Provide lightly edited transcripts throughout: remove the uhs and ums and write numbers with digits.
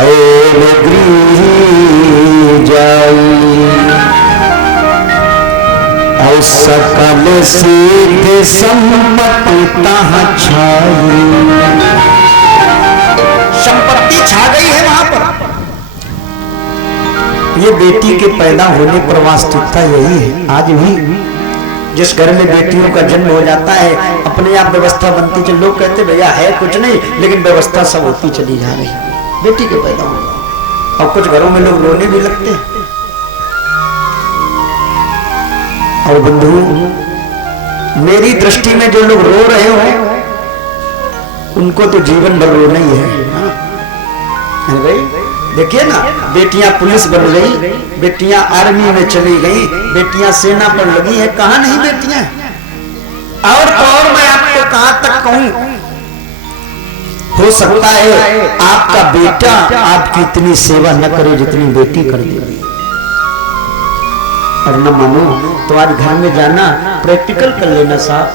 शैल गृह जाई और सकल सिद्ध संपत्ति तहाँ छाई। संपत्ति छा गई है वहां पर। ये बेटी के पैदा होने पर वास्तविकता यही है। आज भी जिस घर में बेटियों का जन्म हो जाता है अपने आप व्यवस्था बनती चल, लोग कहते भैया है कुछ नहीं, लेकिन व्यवस्था सब होती चली जा रही है बेटी के पैदा होने। और कुछ घरों में लोग रोने भी लगते हैं। और बंधु, मेरी दृष्टि में जो लोग रो रहे हो उनको तो जीवन भर रोना ही है भाई। देखिए ना, बेटियां पुलिस बन गई, बेटियां आर्मी में चली गई, बेटियां सेना पर लगी है, कहां नहीं बेटियां। और तो और मैं आपको कहां तक कहूं, हो सकता है आपका बेटा आपकी इतनी सेवा न करे जितनी बेटी कर देगी। और न मानो तो आज घर में जाना, प्रैक्टिकल कर लेना साहब।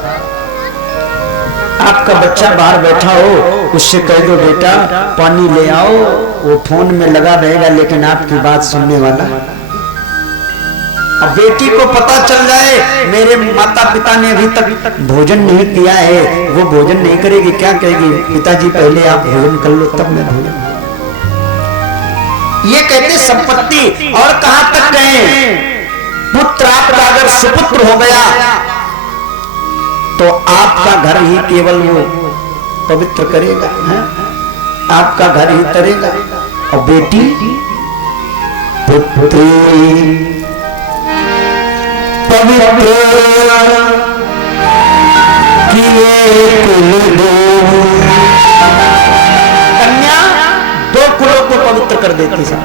आपका बच्चा बाहर बैठा हो, उससे कह दो बेटा पानी ले आओ, वो फोन में लगा रहेगा लेकिन आपकी बात सुनने वाला। अब बेटी को पता चल जाए मेरे माता पिता ने अभी तक भोजन नहीं किया है, वो भोजन नहीं करेगी, क्या कहेगी, पिताजी पहले आप भोजन कर लो तब मैं भोजन। ये कहते संपत्ति। और कहां तक कहें, पुत्र आपका अगर सुपुत्र हो गया तो आपका घर ही केवल वो पवित्र करेगा, है? आपका घर ही तरेगा। और बेटी पुत्री पवित्र कन्या दो कुलों को पवित्र कर देती है।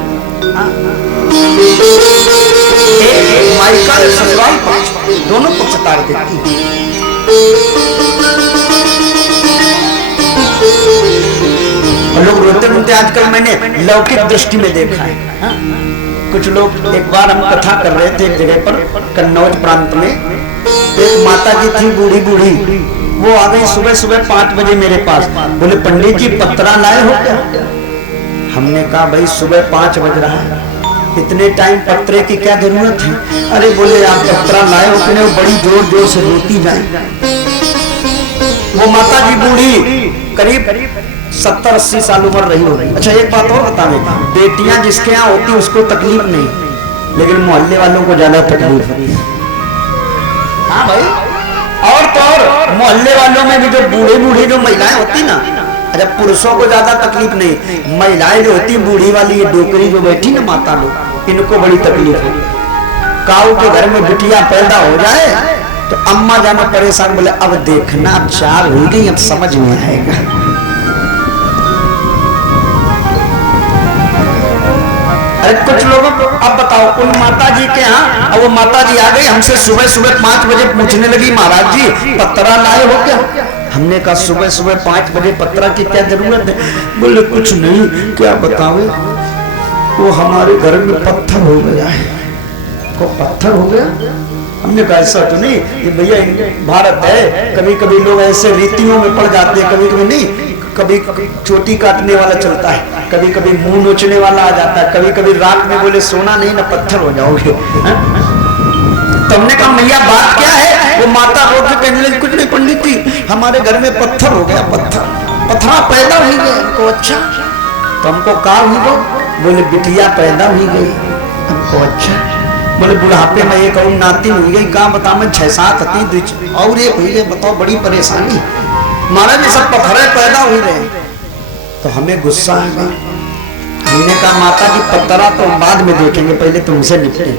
एक मायका ससुराल पक्ष, दोनों पक्ष तार देती है। और लोग रोते रोते आजकल मैंने लौकिक दृष्टि में देखा है। हा? कुछ लोग, एक बार हम कथा कर रहे थे एक जगह पर कन्नौज प्रांत में, एक माता जी थी बूढ़ी बूढ़ी, वो आ गई सुबह सुबह 5 बजे मेरे पास, बोले पंडित जी पत्रा लाए हो क्या। हमने कहा भाई सुबह 5 बज रहा है, इतने टाइम पत्रे की क्या जरूरत है। अरे बोले आप पत्रा लाए हो कि नहीं, वो बड़ी जोर जोर से रोती जाए। वो माता जी बूढ़ी करीब 70-80 साल उम्र रही हो रही। अच्छा एक बात और बता दें, बेटियां जिसके यहाँ होती उसको तकलीफ नहीं, लेकिन मोहल्ले वालों को ज्यादा तकलीफ होती है। हाँ भाई, और तो और मोहल्ले वालों में भी जो बूढ़े बूढ़ी जो महिलाएं होती ना, अच्छा पुरुषों को ज्यादा तकलीफ नहीं, महिलाएं जो होती बूढ़ी वाली, ये डोकरी जो बैठी ना माता लोग, इनको बड़ी तकलीफ है। काऊ के घर में बिटिया पैदा हो जाए तो अम्मा जाना परेशान, बोले अब देखना, अब 4 हो गई, अब समझ में आएगा। अरे कुछ लोगों को अब बताओ, उन माता जी के यहाँ, अब वो माता जी आ गई हमसे सुबह सुबह 5 बजे पूछने लगी, महाराज जी पत्रा लाए हो क्या। हमने कहा सुबह सुबह 5 बजे पत्रा की क्या जरूरत है। बोले कुछ नहीं, क्या बतावे, वो हमारे घर में पत्थर हो गया है। को पत्थर हो गया। हमने कहा ऐसा तो नहीं, ये भैया भारत है, कभी कभी लोग ऐसे रीतियों में पड़ जाते हैं, कभी कभी नहीं, कभी चोटी काटने वाला चलता है, कभी कभी मुंह नोचने वाला आ जाता है, कभी कभी रात में बोले सोना नहीं ना पत्थर हो जाओगे। तो हमने कहा भैया बात क्या है। वो माता रो के कहने लगी कुछ नहीं पंडित जी, हमारे घर में पत्थर हो गया, पत्थरा पैदा हो गया। हमको अच्छा, तो हमको कहा हुई, बोले बिटिया पैदा हुई गई। हमको अच्छा, बोले बुढ़ापे में एक और नातिन हुई गई। कहा बता मैं 6-7 हती और एक हुई गई, बताओ बड़ी परेशानी, महाराज सब पत्थरे पैदा हुई रहे। तो हमें गुस्सा आ गया। हमने कहा माता जी पत्थरा तो बाद में देखेंगे, पहले तुमसे निपटे।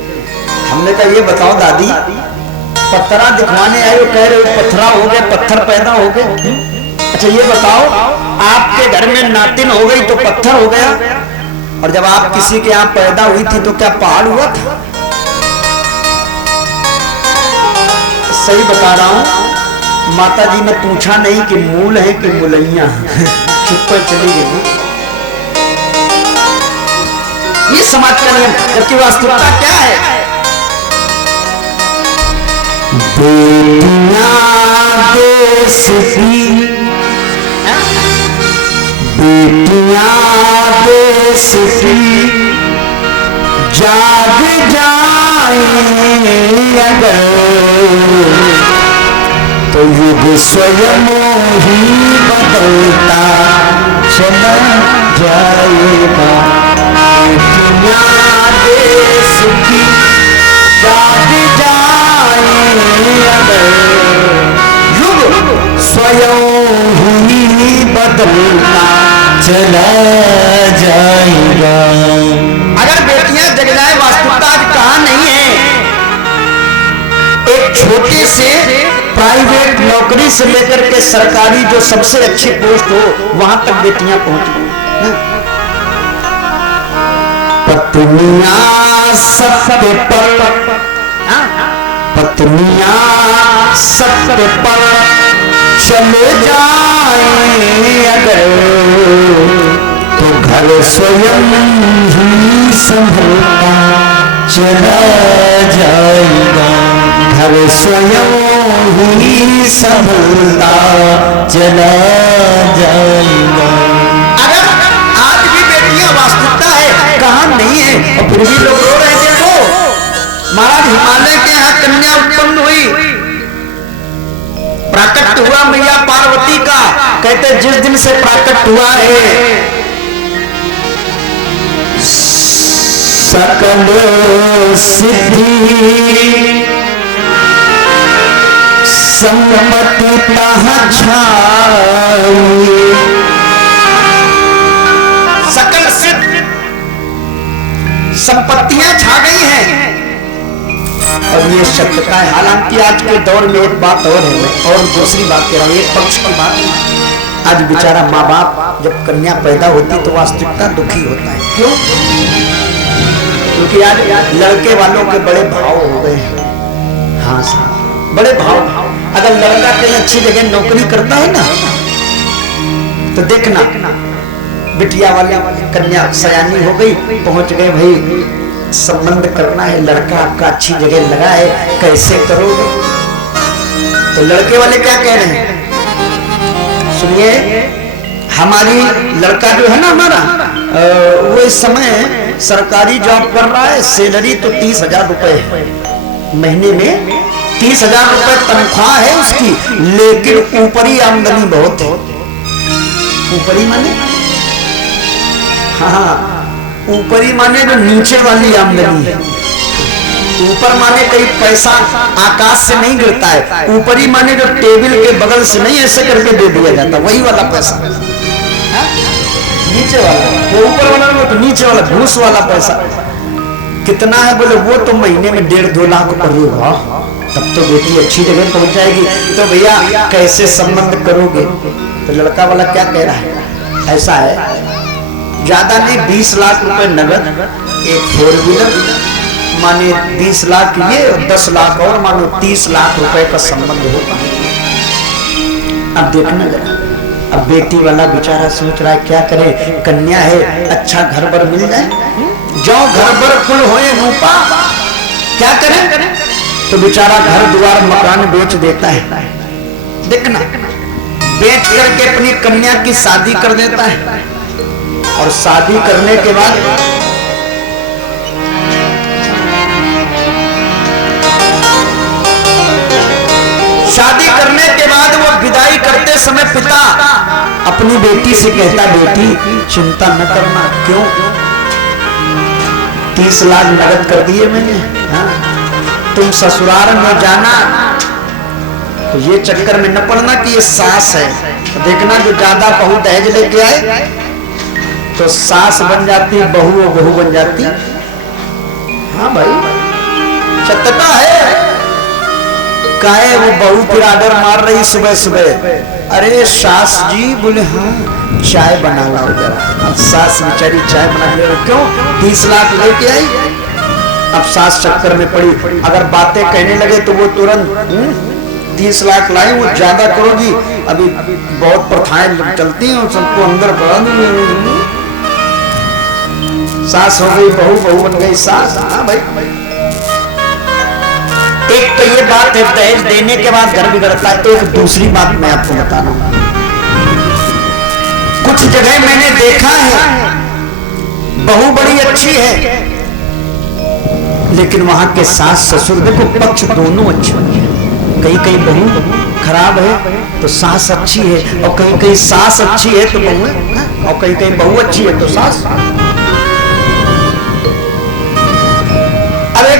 हमने कहा ये बताओ दादी, पत्थरा दिखवाने आए हो, कह रहे हो पत्थरा हो गया, पत्थर पैदा हो गए। अच्छा ये बताओ, आपके घर में नातिन हो गई तो पत्थर हो गया, और जब आप किसी के यहाँ पैदा हुई थी तो क्या पहाड़ हुआ था। सही बता रहा हूं, माता जी ने पूछा नहीं कि मूल है कि मुलैया, चुप पर चली गई। ये समाज का नियम, जबकि वास्तविकता क्या है। बेटियां देश की, बेटियां देश जाग जाए अगर तो युग स्वयं ही बदलता चला जाएगा। बेटियां देश की जाग जाए अगर युग स्वयं ही बदलता चला जाएगा। अगर बेटियां जग जाए, वास्तविकता आज कहां नहीं है। एक छोटे से प्राइवेट नौकरी से लेकर के सरकारी जो सबसे अच्छी पोस्ट हो वहां तक बेटियां पहुंच गई। पत्नियां सत्य पर, पत्नियां सत्य पर चले जाए अगर तो घर स्वयं ही संभलता चला जाएगा। घर स्वयं ही संभलता चला जाएगा। अगर आज भी बेटियां वास्तविकता है, कहां नहीं है, और फिर भी लोग रो रहे थे। वो महाराज हिमालय के यहाँ कन्या उत्पन्न हुई, प्राकट हुआ मैया पार्वती का। कहते जिस दिन से प्राकट हुआ है सकल सिद्धि सम्मति छाई। सकल सिद्ध संपत्तियां छा गई हैं और ये सत्य का है। हालांकि आज के दौर में एक बात और है, और दूसरी बात कह रहा हूं, एक पक्ष की बात। आज बेचारा माँ बाप जब कन्या पैदा होती तो वास्तविकता दुखी होता है। क्यों? क्योंकि आज लड़के वालों के बड़े भाव हो गए हैं। हाँ साहब, बड़े भाव। अगर लड़का कहीं अच्छी जगह नौकरी करता है ना तो देखना बिटिया वाली कन्या सयानी हो गई, पहुंच गए, भाई संबंध करना है, लड़का आपका अच्छी जगह लगा है, कैसे करोगे? तो लड़के वाले क्या कह रहे हैं? सुनिए, हमारी लड़का जो है ना हमारा, वो इस समय सरकारी जॉब कर रहा है, सैलरी तो 30,000 रुपए है महीने में, 30,000 रुपए तनख्वाह है उसकी, लेकिन ऊपरी आमदनी बहुत है। ऊपरी माने? हाँ, ऊपरी माने जो नीचे वाली आमदनी है। ऊपर माने कहीं पैसा आकाश से नहीं गिरता है, ऊपरी माने जो टेबल के बगल से नहीं ऐसे करके दे दिया जाता, वही वाला पैसा। नीचे वाला, वो ऊपर वाला वो तो नीचे वाला घूस वाला पैसा कितना है? बोले वो तो महीने में 1.5-2 लाख करोगा, तब तो बेटी अच्छी जगह पहुंच जाएगी। तो भैया कैसे संबंध करोगे? तो लड़का वाला क्या कह रहा है? ऐसा है, ज्यादा नहीं 20 लाख रुपए नगद, एक 4 व्हीलर, माने 20 लाख ये और 10 लाख और, मानो 30 लाख रुपए का संबंध होगा। अब देखना जरा, अब बेटी वाला बेचारा सोच रहा है क्या करे, कन्या है, अच्छा घर बर मिल जाए, जो घर बर कुल होए रूपा, क्या करे? तो बेचारा घर द्वार मकान बेच देता है। देखना, बेच करके अपनी कन्या की शादी कर देता है, और शादी करने के बाद वो विदाई करते समय पिता अपनी बेटी से कहता, बेटी चिंता न करना। क्यों? 30 लाख नगद कर दिए मैंने, हाँ? तुम ससुराल में जाना तो ये चक्कर में न पड़ना कि ये सास है। तो देखना जो ज्यादा बहू दहेज लेके आए तो सास बन जाती, बहू और बहू बन जाती। हाँ भाई, सत्यता है। काहे वो बहू फिर आर्डर मार रही सुबह सुबह, अरे सास जी, बोले हाँ चाय बना लाओ जरा। अब सास बेचारी चाय बना ले, क्यों? 30 लाख लेके आई, अब सास चक्कर में पड़ी। अगर बातें कहने लगे तो वो तुरंत 30 लाख लाई, वो ज्यादा करोगी, अभी बहुत प्रथाएं चलती हैं, सबको अंदर बढ़ा दूंगी। सास हो गई बहू, बहू बन गई सास। हाँ भाई, एक तो ये बात है दहेज देने के बाद घर बिगड़ता है। एक दूसरी बात मैं आपको बता रहा हूं, कुछ जगह मैंने देखा है बहू बड़ी अच्छी है, लेकिन वहां के सास ससुर देखो पक्ष दोनों अच्छे हैं। कहीं कहीं बहू खराब है तो सास अच्छी है, और कहीं कहीं सास अच्छी है तो बहू है, और कहीं कहीं बहू अच्छी है तो सास। अरे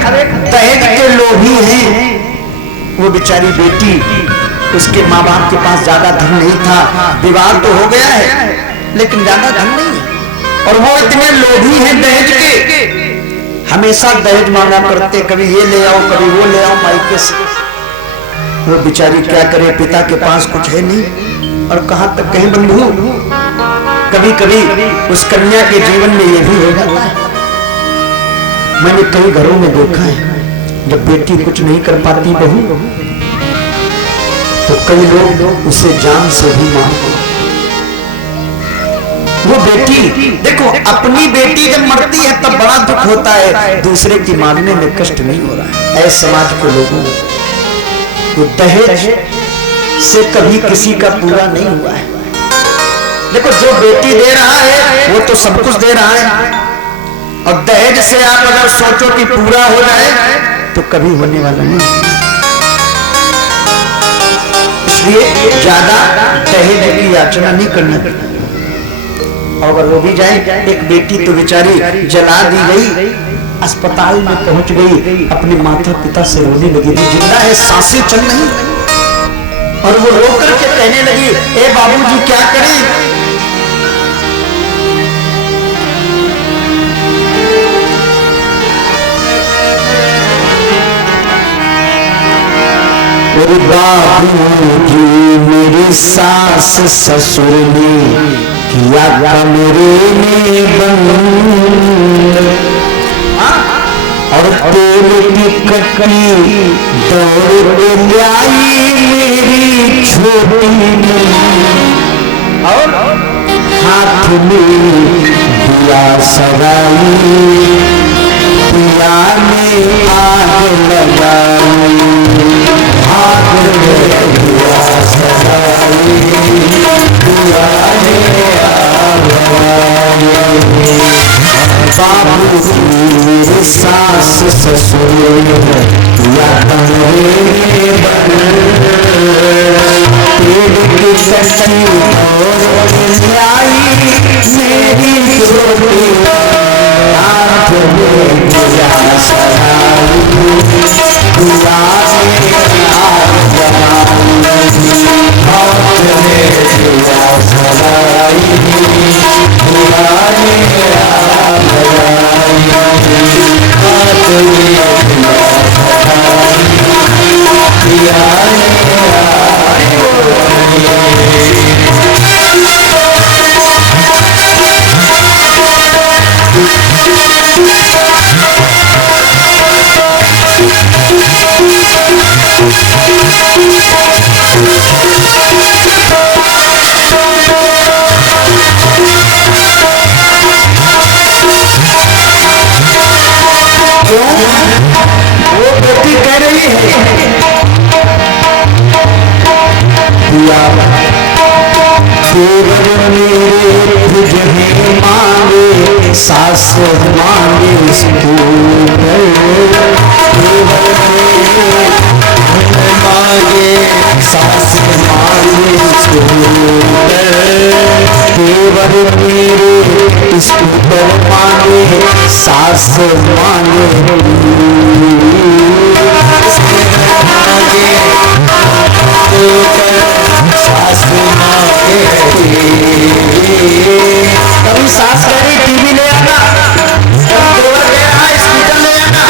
दहेज के लोभी हैं। वो बेचारी बेटी, उसके माँ बाप के पास ज्यादा धन नहीं था, विवाह तो हो गया है लेकिन ज्यादा धन नहीं है, और वो इतने लोभी हैं दहेज के, हमेशा दहेज मांगा करते, कभी ये ले आओ कभी वो ले आओ मायके से। वो बेचारी क्या करे, पिता के पास कुछ है नहीं, और कहां तक कहें बंधु। कभी कभी उस कन्या के जीवन में ये भी हो जाता है। मैंने कई घरों में देखा है, जब बेटी कुछ नहीं कर पाती बहू, तो कई लोग उसे जान से भी मारते। वो बेटी देखो, अपनी बेटी जब मरती है तब बड़ा दुख होता है, दूसरे की मारने में कष्ट नहीं हो रहा है। ऐसे समाज के लोगों को दहेज से कभी किसी का पूरा नहीं हुआ है। देखो जो बेटी दे रहा है वो तो सब कुछ दे रहा है, और दहेज से आप अगर सोचो कि पूरा हो जाए तो कभी होने वाला नहीं। इसलिए ज्यादा दहेज की याचना नहीं करना। और अगर वो भी जाए, एक बेटी तो बेचारी जला दी गई, अस्पताल में पहुंच गई, अपने माता पिता से रोने लगी थी, जिंदा है सांसें चल नहीं, और वो रो करके कहने लगी, ए बाबूजी क्या करें। बाबूजी मेरी सास ससुर ने किया कमरे में बंद, और तेल की कटनी दौड़ के लाई मेरी छोटी में, और हाथ में दिया सगाई, दिया में आग लगाई, हाथ में दिया सगाई, दिया में आग लगाई। बाबू मेरे सास ससुर या कमरे में बंद, तेल की कटनी और लाई मेरी छोटी, हाथ में दिया सगाई, दिया में आग लगाई, हाथ में दिया सगाई, दिया में आग लगाई, हाथ में दिया सगाई, दिया में आग लगाई। वो बेटी कह रही है, देवर मेरे तुझे मांगे, सास मांगे स्कूल, देवर मेरे मांगे, सास मांगे स्कूल, देवर मेरे स्कूटर मांगे, सास मांगे, सास मांगे। कभी सास कह रही टीवी ले आना, कभी देवर कह रहा स्कूटर ले आना,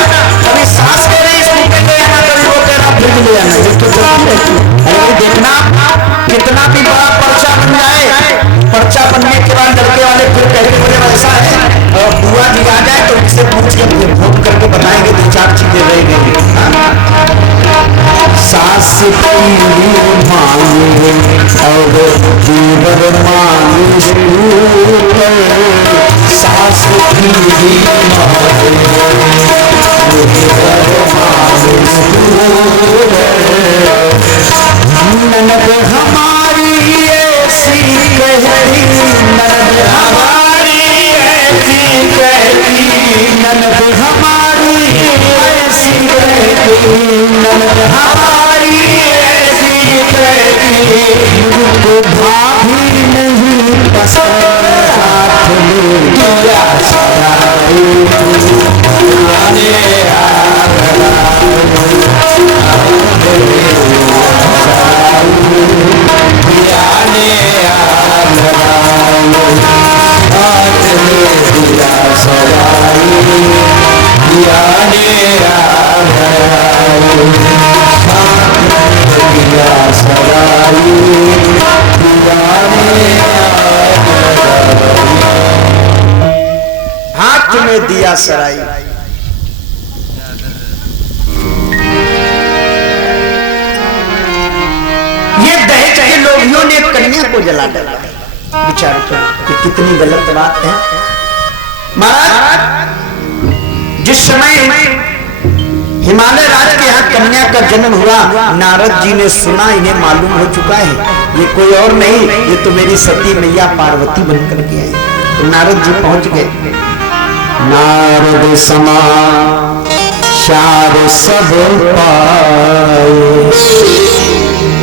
कभी सास कह रही स्कूटर ले आना, कभी वो कह रहा फ्रिज ले आना। ये तो चलती रहती है। अरे देखना कितना भी बड़ा पर्चा बन जाए, पर्चा बनने के बाद लड़के वाले फिर कहते मुझे वैसा है, और बुआ जी आ जाए तो इससे पूछ के फोन करके बताएंगे 2-4 चीजें रह गई। सास की मांगे और देवर मांगे स्कूटर, सास की मांगे देवर मांगे स्कूटर, ननद हमारी ऐसी कहती, ननद हमारी ऐसी कहती, ननद हमारी हमारी ऐसी कैदी मुझको भाभी नहीं पसंद, हाथ में दिया सराय आने हाथ में दिया सराय। ये दहेज के लोभियों ने कन्या को जला डाला। विचार करो कि कितनी गलत बात है। महाराज जिस समय हिमालय राज के यहाँ कन्या का जन्म हुआ, नारद जी ने सुना, इन्हें मालूम हो चुका है ये कोई और नहीं, ये तो मेरी सती मैया पार्वती बनकर के आई। तो नारद जी पहुंच गए। नारद समा शार सब पाए,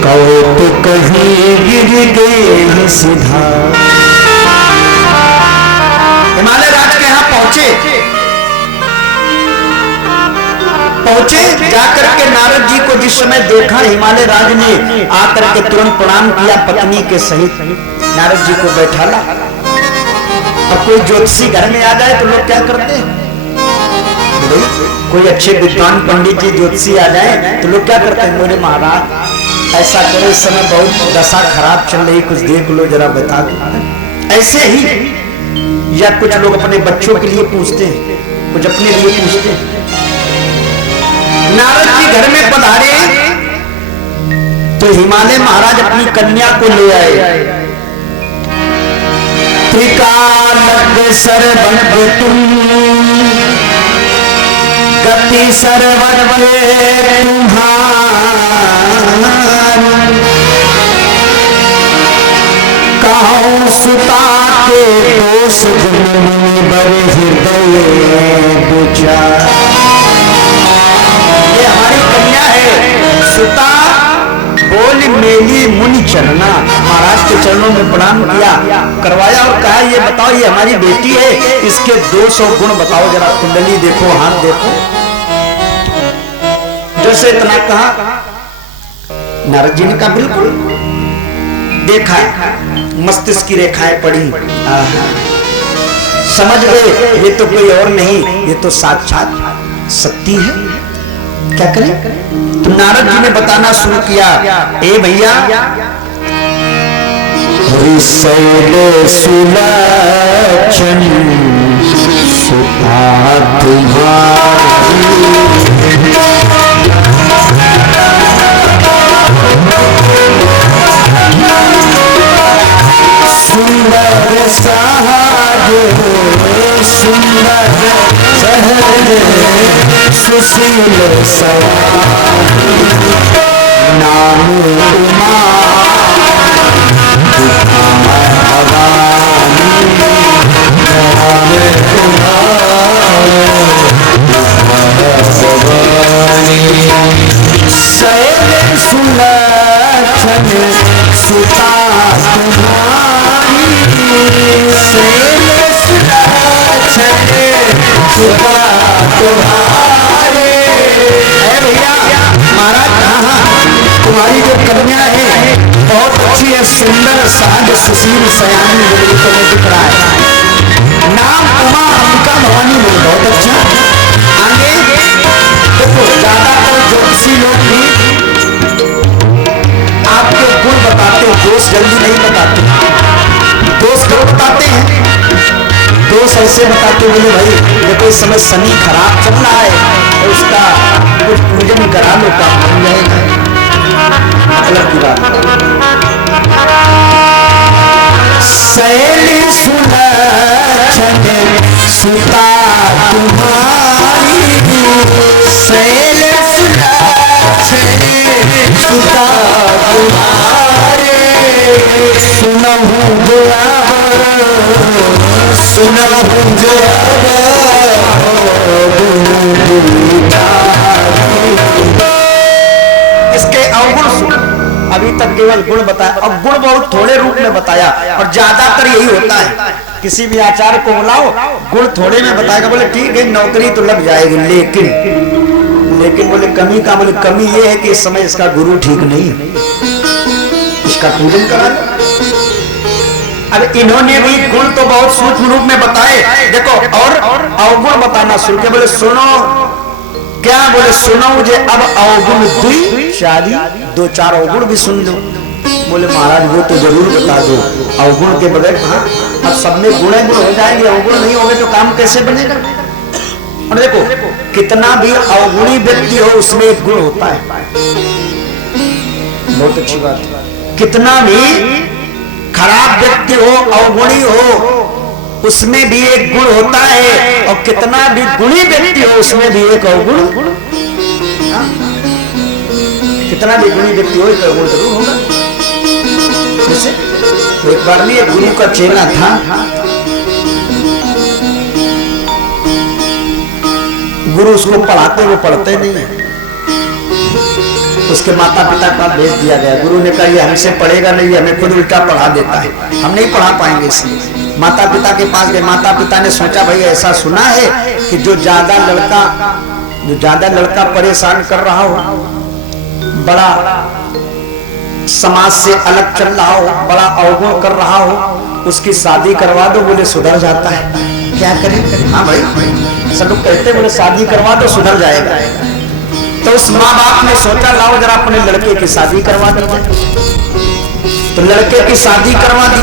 कौतुक कहीं गिर गए सीधा। हिमालय राज के यहाँ पहुंचे जाकर के नारद जी को जिस समय देखा, हिमालय राज ने आकर के तुरंत प्रणाम किया पत्नी के सहित, नारद जी को बैठाला। अब कोई ज्योतिषी घर में आ जाए तो लोग क्या करते हैं, कोई अच्छे विद्वान पंडित जी ज्योतिषी आ जाए तो लोग क्या करते हैं, मेरे महाराज ऐसा करो, इस समय बहुत दशा खराब चल रही, कुछ देख लो जरा बता दो। ऐसे ही या कुछ लोग अपने बच्चों के लिए पूछते हैं, कुछ अपने लिए पूछते हैं। नारद जी घर में पधारे तो हिमालय महाराज अपनी कन्या को ले आए। त्रिकालज्ञ सर्वज्ञ तुम, गति सर्वज्ञ तुम्हारी, कहूं सुता के दोष गुण बर हृदय विचार। ये हमारी कन्या है सुता, बोल मेली मुनि चरना। महाराज के चरणों में प्रणाम किया, करवाया और कहा ये बताओ ये हमारी बेटी है, इसके 200 गुण बताओ, जरा कुंडली देखो, हाथ देखो। जैसे इतना कहा, नारद जी ने कहा बिल्कुल। देखा, मस्तिष्क की रेखाएं पड़ी, समझ गए ये तो कोई और नहीं, ये तो साक्षात सती है। क्या करें? तो नारद जी ने बताना शुरू किया, ए भैया शैल सुलक्षण सुधा तुम्हारी, सुंदर सहाज सुंदर सहज सुशील नाम उमा शैल सुलक्षण सुता तुम्हारी, शैल सुलक्षण सुता तुम्हारे। भैया महाराज कहाँ, तुम्हारी जो कन्या है बहुत अच्छी है, सुंदर साज सुशील सयानी मुझे तो दिख रहा है, नाम उमा अंबिका भवानी में बहुत अच्छा। आगे देखो, ज्यादातर ज्योतिषी लोग भी आपके गुण बताते, दोष जल्दी नहीं बताते। दोष क्यों बताते हैं? दोष ऐसे बताते बोले भाई देखो इस समय शनि खराब चल रहा है और उसका कुछ पूजन करा लो, काम बन जाएगा, मतलब की बात। शैल सुलक्षण सुता तुम्हारी, शैल सुलक्षण सुता तुम्हारे, सुनहु सुनहु अवगुण सुनो। अभी तक केवल गुण बताया, अब गुण बहुत थोड़े रूप में बताया, और ज्यादातर यही होता है। किसी भी आचार्य को बुलाओ, गुण थोड़े में बताएगा, बोले ठीक है नौकरी तो लग जाएगी, लेकिन बोले कमी का, बोले कमी ये है कि इस समय इसका गुरु ठीक नहीं है, इसका पूजन करा लो। अब इन्होंने भी गुण तो बहुत सूक्ष्म रूप में बताए, देखो, और अवगुण बताना शुरू किया। बोले सुनो क्या, बोले सुनो मुझे अब अवगुण दुई चारी, दो चार अवगुण भी सुन लो। बोले महाराज वो तो जरूर बता दो, अवगुण के बगैर हाँ, अब सब में गुण हो जाएंगे, अवगुण नहीं होंगे तो काम कैसे बनेगा। और देखो कितना भी अवगुणी व्यक्ति हो उसमें एक गुण होता है, बहुत अच्छी बात है। कितना भी खराब व्यक्ति हो, अवगुणी हो, उसमें भी एक गुण होता है, और कितना भी गुणी व्यक्ति हो उसमें भी एक अवगुण, कितना भी गुणी व्यक्ति हो एक अवगुण जरूर होगा। जैसे एक बार में एक गुरु का चेला था, गुरु उसको पढ़ाते, वो पढ़ते नहीं है, उसके माता पिता का भेज दिया गया। गुरु ने कहा ये हमसे पढ़ेगा नहीं, हमें खुद उल्टा पढ़ा देता है, हम नहीं पढ़ा पाएंगे इसलिए। माता पिता के पास गए, माता पिता ने सोचा भाई ऐसा सुना है कि जो ज्यादा लड़का परेशान कर रहा हो, बड़ा समाज से अलग चल रहा हो, बड़ा अवगुण कर रहा हो, उसकी शादी करवा दो, बोले सुधर जाता है। क्या करें? हाँ भाई सब लोग कहते बोले शादी करवा दो सुधर जाएगा। तो उस माँ बाप ने सोचा लाओ जरा अपने लड़के की शादी करवा दी जाए। तो लड़के की शादी करवा दी।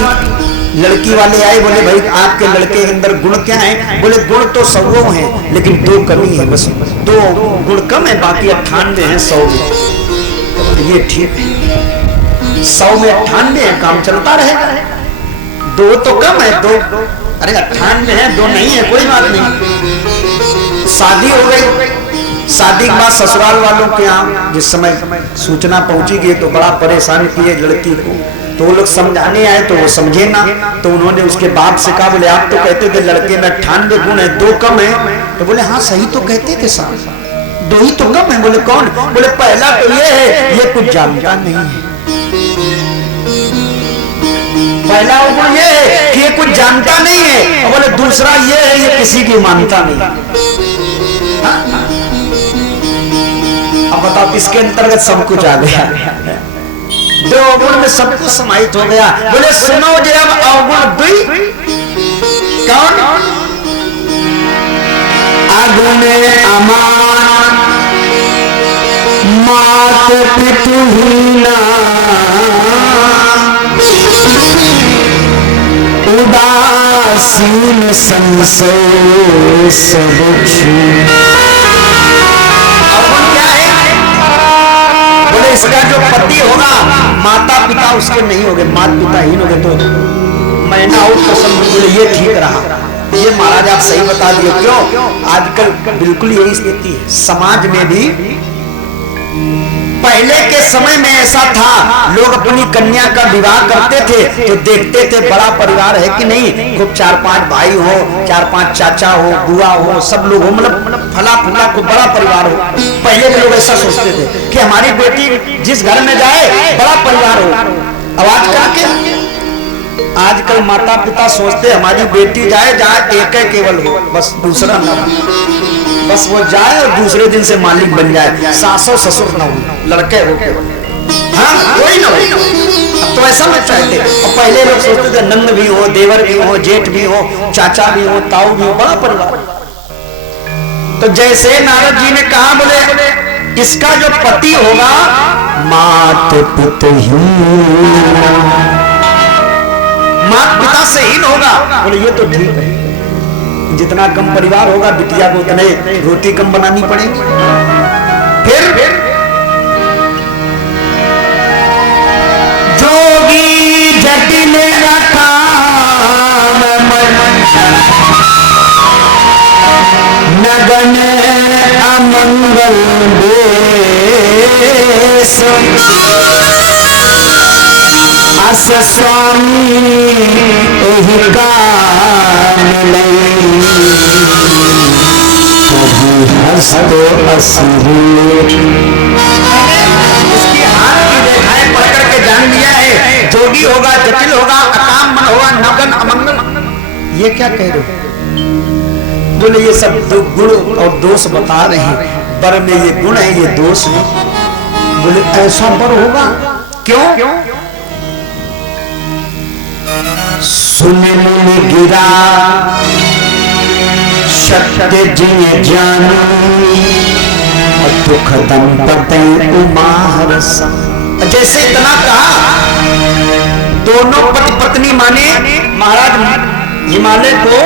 लड़की वाले आए, बोले भाई आपके लड़के के अंदर गुण क्या है? बोले गुण तो 100 हैं लेकिन 2 कमी है, बस 2 गुण कम है, बाकी 98 हैं 100 में। ये ठीक है, 100 में 98 है, काम चलता रहेगा। 2 तो कम है, 2 अरे 98 है, 2 नहीं है, कोई बात नहीं। शादी हो गई। शादी के बाद ससुराल वालों के यहाँ जिस समय सूचना पहुंची गई तो बड़ा परेशान किए लड़की को। तो वो लोग समझाने आए तो वो समझे ना, तो उन्होंने उसके बाप से कहा बोले आप तो कहते थे लड़के में 98 गुण है, 2 कम है। तो बोले हाँ सही तो कहते थे साहब, 2 ही तो कम है। बोले कौन? बोले पहला तो ये है ये कुछ जानता नहीं है। पहला गुण ये है कि ये कुछ जानता नहीं है, और बोले दूसरा ये है ये किसी की मानता नहीं। अब बताओ इसके अंतर्गत सब कुछ आ गया, 2 अवगुण में सब कुछ समाहित हो गया। बोले सुनो जी अब अवगुण 2 कौन? अगुण अमान मात पितुहीना उदासीन संशय सब इसका जो पति होगा माता पिता उसके नहीं होंगे, माता पिताहीन होंगे। तो मैंने और कसम बोले ये ठीक रहा, ये महाराज आप सही बता दिए। क्यों? आजकल बिल्कुल यही स्थिति है समाज में भी। पहले के समय में ऐसा था, लोग अपनी कन्या का विवाह करते थे तो देखते थे बड़ा परिवार है कि नहीं, खूब 4-5 भाई हो, 4-5 चाचा हो, बुआ हो, सब लोग हो, मतलब फला फूला खूब बड़ा परिवार हो। पहले के लोग ऐसा सोचते थे कि हमारी बेटी जिस घर में जाए बड़ा परिवार हो। अब आजकल के आजकल माता पिता सोचते हमारी बेटी जाए जहाँ एक केवल हो, बस दूसरा ना, बस वो जाए और दूसरे दिन से मालिक बन जाए, सासों ससुर ना हो, लड़के हो, हाँ कोई ना हो। अब तो ऐसा लगता है। और पहले लोग सोचते थे नंद भी हो, देवर भी हो, जेठ भी हो, चाचा भी हो, ताऊ भी हो, बड़ा परिवार। तो जैसे नारद जी ने कहा बोले इसका जो पति होगा मात पिता से हीन होगा। बोले ये तो ठीक है, जितना कम परिवार होगा बिटिया को उतने रोटी कम बनानी पड़ेगी। फिर जोगी जटिल काम नगन अमंगल देश अस स्वामी एहि काम हंसतो असुर। इसकी हाथ योगी होगा, जटिल होगा, अकाम मन होगा, नगन अमंगल। ये क्या कह रहे हो? बोले ये सब गुण और दोष बता रहे हैं, बर में ये गुण है, ये दोष है। बोले ऐसा बर होगा क्यों? सुनने गिरा सत्य जिय जानी, दुख दंपते उमाहरसम। जैसे इतना कहा, दोनों पति पत्नी माने महाराज हिमालय को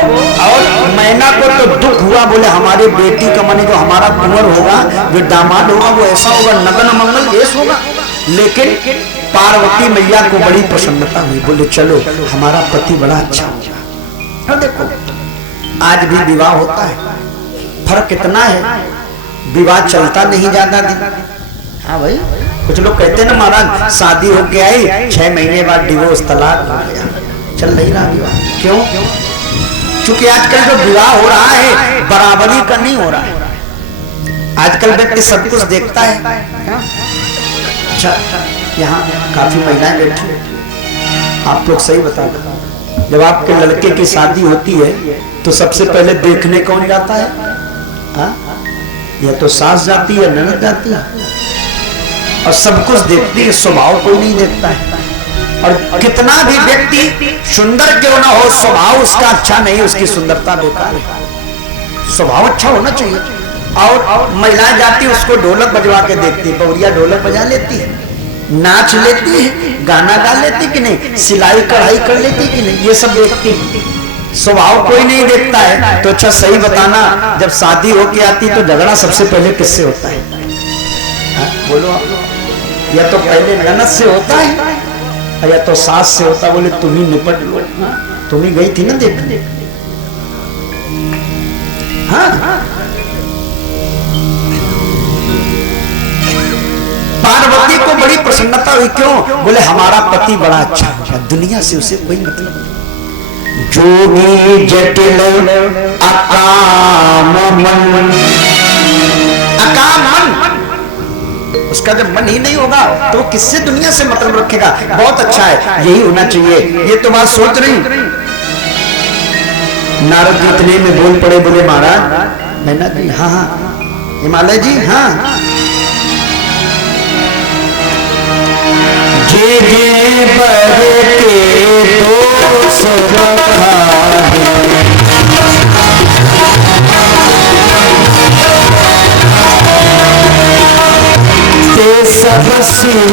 और मैना को तो दुख हुआ। बोले हमारे बेटी का माने जो हमारा कुंवर होगा, जो दामाद होगा, वो ऐसा होगा, नगन मंगल ऐसा होगा। लेकिन पार्वती मैया को बड़ी प्रसन्नता हुई। बोले चलो हमारा पति बड़ा अच्छा होगा। देखो आज भी विवाह होता है, फर्क कितना है, विवाह चलता नहीं ज्यादा दिन। हाँ भाई, कुछ लोग कहते हैं ना महाराज शादी होके आई 6 महीने बाद डिवोर्स तलाक हो गया, चल नहीं रहा विवाह। क्यों? क्योंकि आजकल जो विवाह हो रहा है बराबरी का नहीं हो रहा है। आजकल व्यक्ति सब कुछ देखता है। अच्छा, यहाँ काफी महिलाएं बैठी, आप लोग सही बता दो, जब आपके लड़के की शादी होती है तो सबसे पहले देखने कौन जाता है? हाँ? या तो सास जाती है, ननद जाती है, और सब कुछ देखती है, स्वभाव कोई नहीं देखता है। और कितना भी व्यक्ति सुंदर क्यों ना हो, स्वभाव उसका अच्छा नहीं, उसकी सुंदरता बेकार है। स्वभाव अच्छा होना चाहिए। और महिलाएं जाती है, उसको ढोलक बजवा के देखती, बहुरिया ढोलक बजा लेती है, नाच लेती है, गाना गा लेती कि नहीं, सिलाई कढ़ाई कर लेती कि नहीं, ये सब देखती। स्वभाव कोई नहीं देखता है। तो अच्छा सही बताना, जब शादी होके आती तो झगड़ा सबसे पहले किससे होता है? बोलो आप। या तो पहले ननद से होता है या तो सास से होता। बोले तुम ही निपट लो, तुम ही गई थी ना देखने। हाँ, पार्वती को बड़ी प्रसन्नता हुई। क्यों? बोले हमारा पति बड़ा अच्छा है, दुनिया से उसे कोई मतलब नहीं। जोगी जटिल अकाम मन, अकाम मन, उसका जब मन ही नहीं होगा तो वो किससे दुनिया से मतलब रखेगा? बहुत अच्छा है, यही होना चाहिए। ये तो बात सोच रही। नारद जी इतने में बोल पड़े, बोले महाराज मैना जी, हाँ हाँ, हिमालय जी, हाँ, जे जे बर के दोष रखा है, ते सब शिव